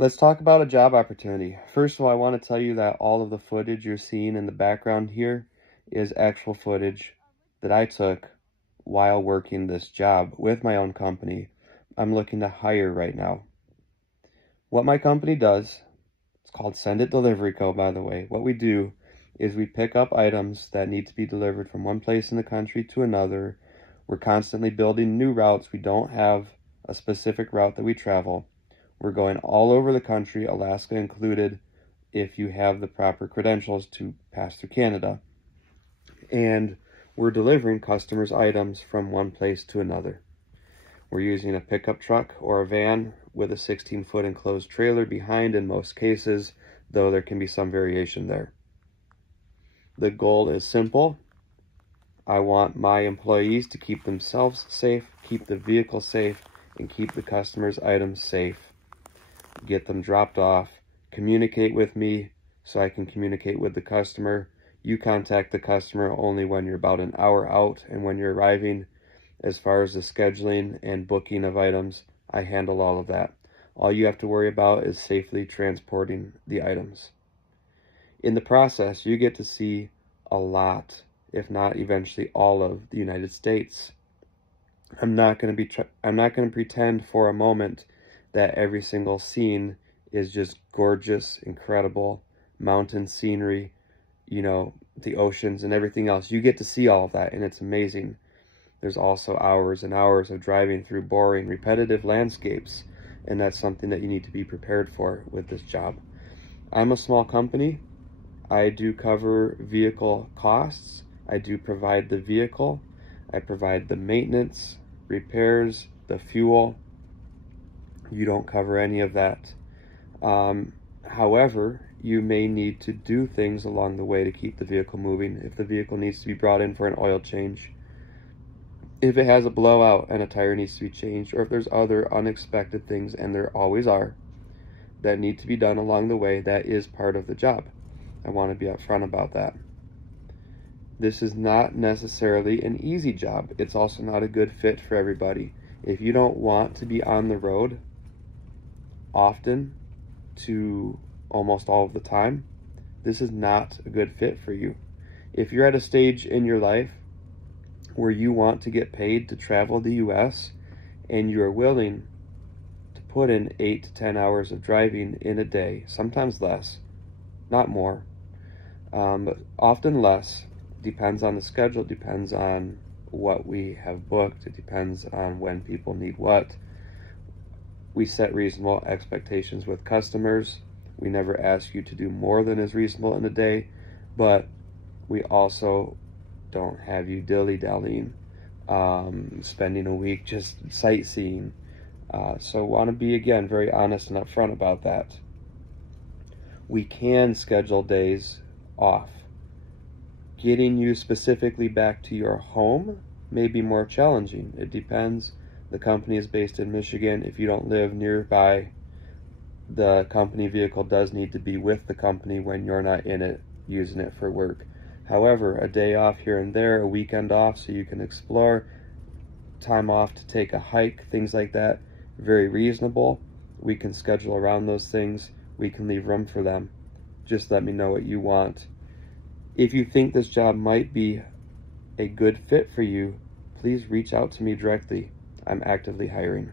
Let's talk about a job opportunity. First of all, I want to tell you that all of the footage you're seeing in the background here is actual footage that I took while working this job with my own company. I'm looking to hire right now. What my company does, it's called Send It Delivery Co., by the way. What we do is we pick up items that need to be delivered from one place in the country to another. We're constantly building new routes. We don't have a specific route that we travel. We're going all over the country, Alaska included, if you have the proper credentials to pass through Canada. And we're delivering customers' items from one place to another. We're using a pickup truck or a van with a 16-foot enclosed trailer behind in most cases, though there can be some variation there. The goal is simple. I want my employees to keep themselves safe, keep the vehicle safe, and keep the customer's items safe. Get them dropped off, communicate with me so I can communicate with the customer. You contact the customer only when you're about an hour out and when you're arriving. As far as the scheduling and booking of items, I handle all of that. All you have to worry about is safely transporting the items. In the process, you get to see a lot, if not eventually all of the United States. I'm not going to pretend for a moment that every single scene is just gorgeous, incredible, mountain scenery, you know, the oceans and everything else. You get to see all of that, and it's amazing. There's also hours and hours of driving through boring, repetitive landscapes, and that's something that you need to be prepared for with this job. I'm a small company. I do cover vehicle costs. I do provide the vehicle. I provide the maintenance, repairs, the fuel. You don't cover any of that. However, you may need to do things along the way to keep the vehicle moving. If the vehicle needs to be brought in for an oil change, if it has a blowout and a tire needs to be changed, or if there's other unexpected things, and there always are, that need to be done along the way, that is part of the job. I want to be upfront about that. This is not necessarily an easy job. It's also not a good fit for everybody. If you don't want to be on the road often to almost all of the time, this is not a good fit for you. If you're at a stage in your life where you want to get paid to travel the US and you're willing to put in 8 to 10 hours of driving in a day, sometimes less, not more, but often less, depends on the schedule, depends on what we have booked, it depends on when people need what. We set reasonable expectations with customers. We never ask you to do more than is reasonable in a day, but we also don't have you dilly-dallying, spending a week just sightseeing. So want to be, again, very honest and upfront about that. We can schedule days off. Getting you specifically back to your home may be more challenging. It depends. The company is based in Michigan. If you don't live nearby, the company vehicle does need to be with the company when you're not in it, using it for work. However, a day off here and there, a weekend off so you can explore, time off to take a hike, things like that, very reasonable. We can schedule around those things. We can leave room for them. Just let me know what you want. If you think this job might be a good fit for you, please reach out to me directly. I'm actively hiring.